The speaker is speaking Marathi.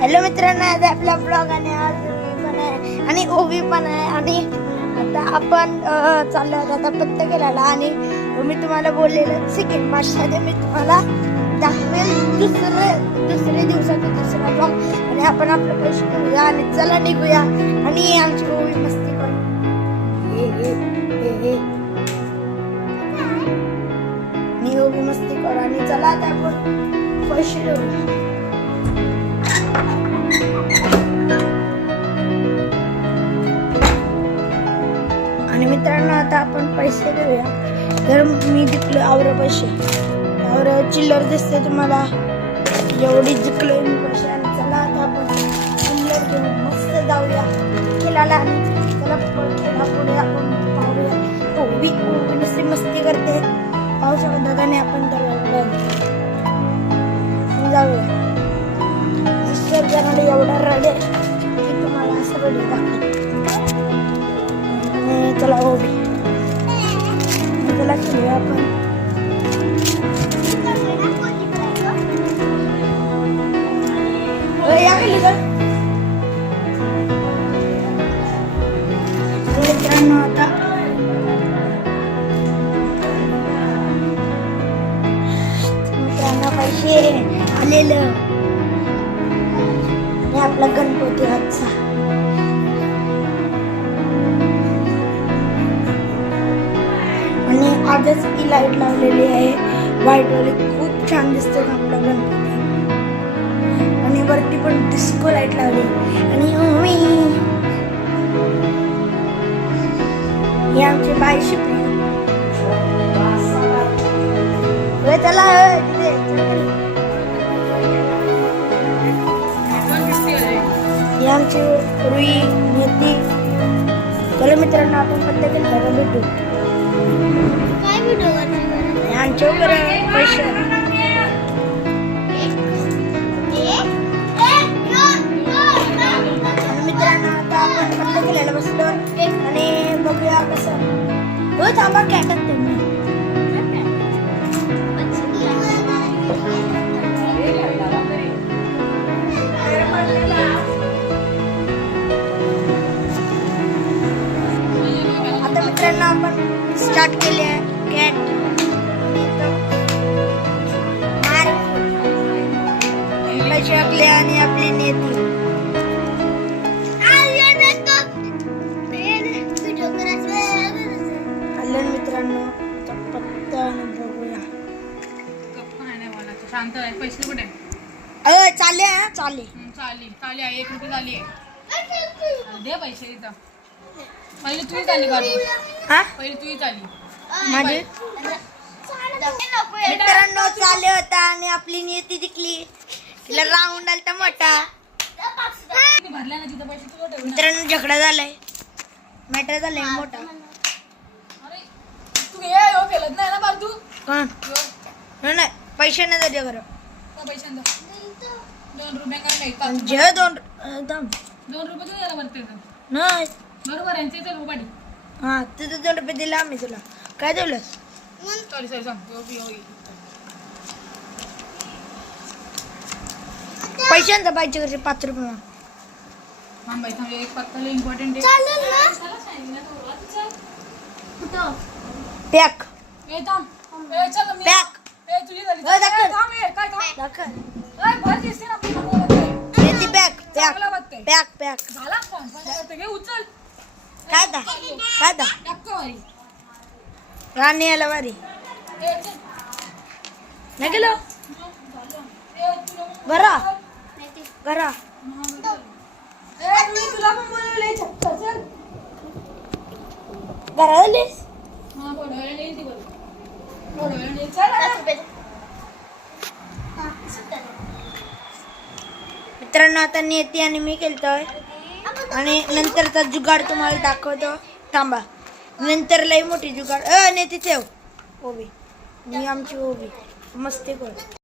हॅलो मित्रांनो, आज आपला ब्लॉग आणि आज मी पण आहे आणि ओवी पण आहे आणि आता आपण चाललो आहोत आता पत्ता केलेला आणि मी तुम्हाला बोललेलं सेकंड पाचमध्ये मी तुम्हाला दाखवेल दुसरे दिवसाचा दुसरा ब्लॉग आणि आपण आपलं पैसे घेऊया आणि चला निघूया आणि आमची ओवी मस्ती करू. मी ओवी मस्ती करू आणि चला आता आपण पैसे घेऊया. आणि मित्रांनो आता आपण पैसे देऊया. तर मी जिंकलो आवरे पैसे, आवरे चिल्लर दिसते तुम्हाला, एवढी जिंकलो मी पैसे. आणि चला आता आपण चिल्लर घेऊन मस्त जाऊया खेळायला आणि चला पुढे आपण पाहूया. ओवी नुसती मस्ती करते पाहू शकतात आणि आपण त्याला जाऊया. जणाला एवढा रडे की तुम्हाला असं रडे दाखवेल. चला ओवी चला खेळूया आपण. मित्रांनो आता पैसे आलेलं आपला गणपती आजचा. आणि आजच ती लाईट लावलेली आहे व्हाईट वाली, खूप छान दिसतो आपला गणपती. आणि वरती पण डिस्को लाईट लावली. आणि ही आमची बाई शिपली. चला ही आमची रुई नेती. चला मित्रांनो आपण पत्ता केला भेटू. आमच्या वगैरे पैसे मित्रांनो आता आपण पत्ता केलेला बसलो आणि बघूया कसं. हो थांबा काय टाकते मी. आता मित्रांनो आपण स्टार्ट केले आहे कॅट पैसे टाकले आणि आपली नेती. मित्रांनो पत्ता बघूया. शांत आहे. पैसे कुठे चाले चाले चाली आहे. 1 रुपये झाली आहे. दे पैसे इथं. पहिले तूच आली गाडी. हा पहिले तूच आली माझे. मित्रांनो चाले होता आणि आपली नियती जिंकली. तिला राऊंड आलता मोठा. भरल्या ना तिथं पैसे तू ठेवले. मित्रांनो झगडा झालाय, मॅटर झालाय मोठा. अरे तू हे केलं नाही ना बार तू. नाही पैसे नाही त्याच्या घर. पैसे 2 रुपये काय जे 2 रुपये तू याला भरते नाही बरोबर आहे. ते रुपाडी हा तुझं 2 रुपये दिला आम्ही तुला. काय दिलं? सॉरी सांग. पैशांचा पाहिजे कसे 5 रुपये मग. थांब बाई थांब. एक पत्ता इम्पॉर्टंट आहे. पॅक पॅक तुझी झाली. दाखल. थांब हे काय थांब. दाखल भर दिसते ना आपली नको येते पॅक पॅक झाला फोन पण घे उचल. काय दा टक्कवारी राणी याला वारी नाही गेलो घरा तुला पण बोलवलंय. चल घरा आलीस. हा बोलवलं नाही ती बोलवलं नाही. चल मित्रांनो आता नेती आणि मी केलतोय आणि नंतरचा जुगाड तुम्हाला दाखवतो. थांबा नंतर लई मोठी जुगाड नेती ठेव. ओवी मी आमची ओवी मस्ती करू.